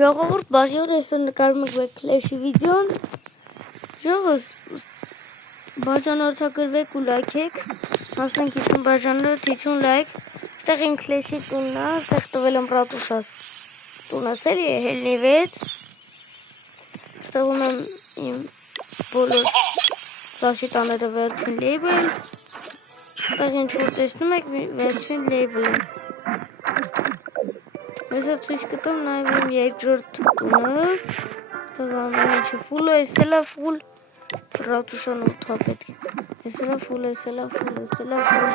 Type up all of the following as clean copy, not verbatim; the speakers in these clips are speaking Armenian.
Ժողովուրդ բաժի օր այսօր նկարում եք Clash-ի վիդեոն։ Ժողովուրդ բաժանորդագրվեք ու լայքեք։ Հասնենք 50 բաժանորդ 50 լայք։ Այստեղ իմ Clash-ի տունն է, այստեղ տվել եմ Ռատուշաս տունը սերի է հելնի 6։ Այստեղ ունեմ իմ բոլոր զաշիտաները վերջին լեյբել։ Այստեղ ինչ որ տեսնում եք վերջին լեյբելը։ Այսօր ցույց կտամ նաև իմ երկրորդ տունը։ Այստեղ ամեն ինչը ֆուլ է, էս էլ է ֆուլ։ Ռատուշան ութա պետք է։ Էս էլ է ֆուլ, էս էլ է ֆուլ, էս էլ է ֆուլ։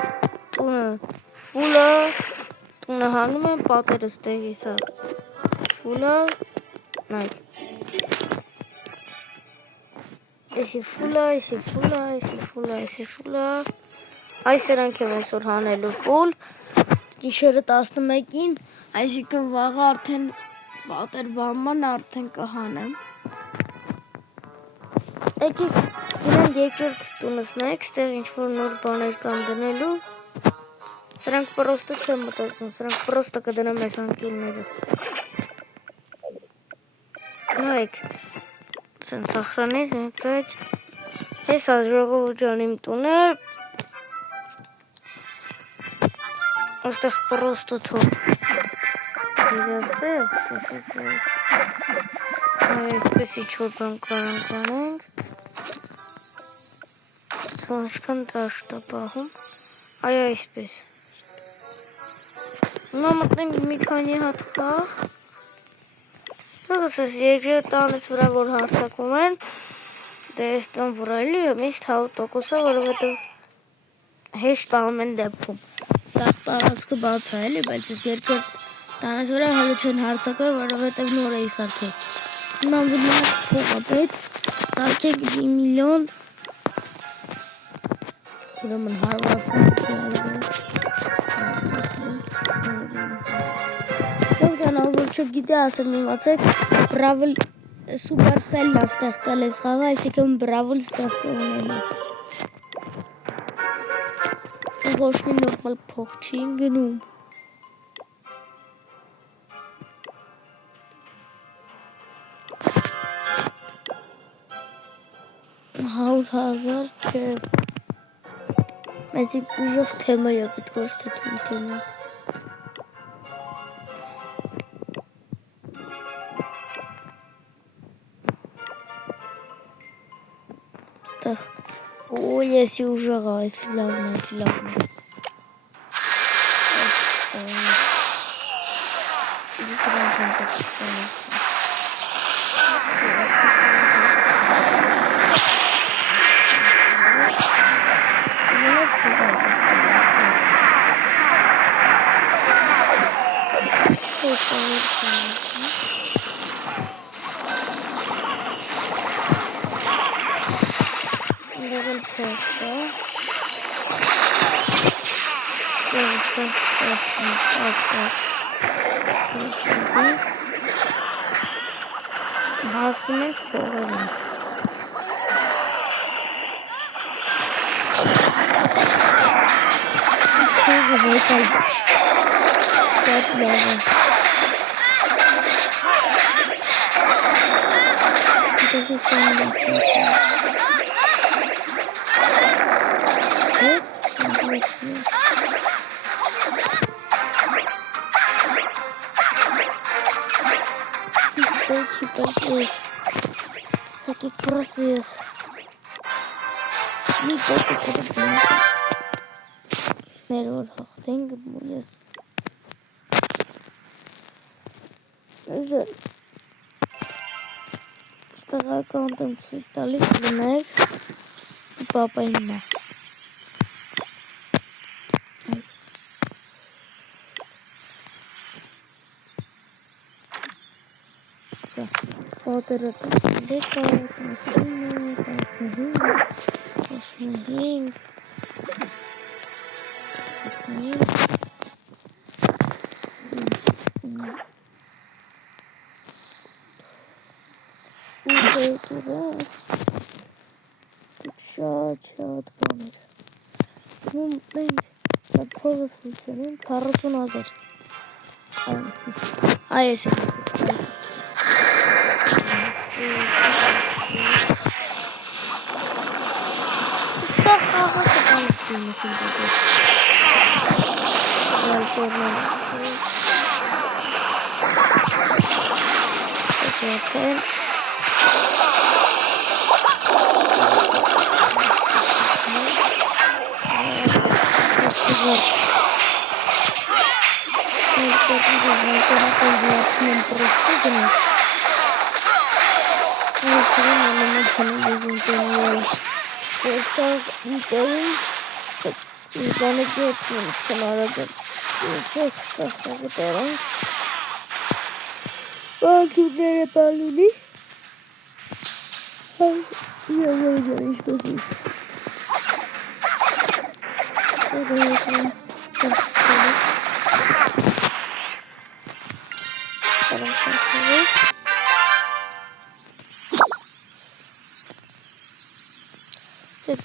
Տունը ֆուլ է։ Տունը հանում եմ պատերը ստեղից է։ Ֆուլ է։ Նայեք։ Էսի ֆուլ է, էսի ֆուլ է, էսի ֆուլ է, էսի ֆուլ է։ Այս սրանք եմ այսօր հանելու ֆուլ։ Գիշերը 11-ին, այսինքն վաղը արդեն պատեր բաման արդեն կհանեմ։ Եկեք գնանք երկրորդ տունս նայեք, ստեղ ինչ-որ նոր բաներ կան դնելու։ Սրանք պրոստը չեմ մտածում, սրանք պրոստը կդնեմ այս անկյունները։ Նայեք, սեն սախրանից, բայց ես ժողովուրդ ջան իմ տունը, այստեղ պրոստը թող սիրաստեղ, այսպես ինչ-որ բան կարանք անենք, սվանշկան դաշտ է պահում, այ այսպես, հիմա մտնենք մի քանի հատ խաղ, Եղս ես երկրորդ տանից վրա որ հարցակում են, դե ես տան վրա էլի միշտ 100%-ը, որովհետև հեշտ ամեն դեպքում։ Սաղ տարածքը բաց է էլի, բայց ես երկրորդ տանից վրա հալու չեն հարցակում, որովհետև նոր էի սարքել։ Հիմա մնաց փողը պետք, սարքեք 1 միլիոն, ուրեմն հարվածում որ չգիտե ասեմ իմացեք, Brawl Supercell-ն է ստեղծել այս խաղը, այսինքն Brawl ստեղծել ունենա։ Այստեղ ոչ մի նորմալ փող չի գնում։ $100,000 չէ։ Մեզի ուժեղ թեմա է պետք ոչ թե թույլ թեմա։ Այստեղ օй էսի ուժեղ է, էսի լավն է, էսի լավն է։ Հասնում ենք փողերին։ Փողը վեկալ շատ լավ է։ Դեպի սանդ Всякий процесс. Не только что-то Nerede haftanın burası. Güzel. Stara kontem stali demek. Papayla. Fotoğrafı dekor, tasmini. Շատ բաներ։ Մենք փողս ֆունկցիոնում 40,000։ Այս է։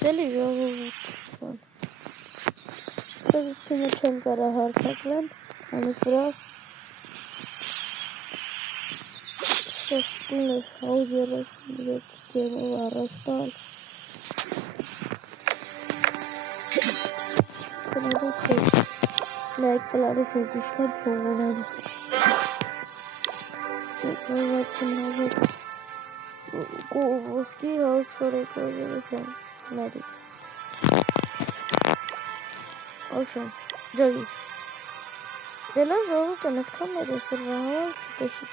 Ձելի ժողովուրդ Թիմը չեն կարա հարցակվեն ամիս վրա սխտուն ես հաուզ 33 գեմով առաջ տալ կնորից չես նայք կլարիս ես իշներ փողորան Ոսկի հաուկ սորեկով երեսյան Ներից Օշան, ջագիր Դելան ժողովուրդ են ասկան ներեսրվահալ չտեսուչ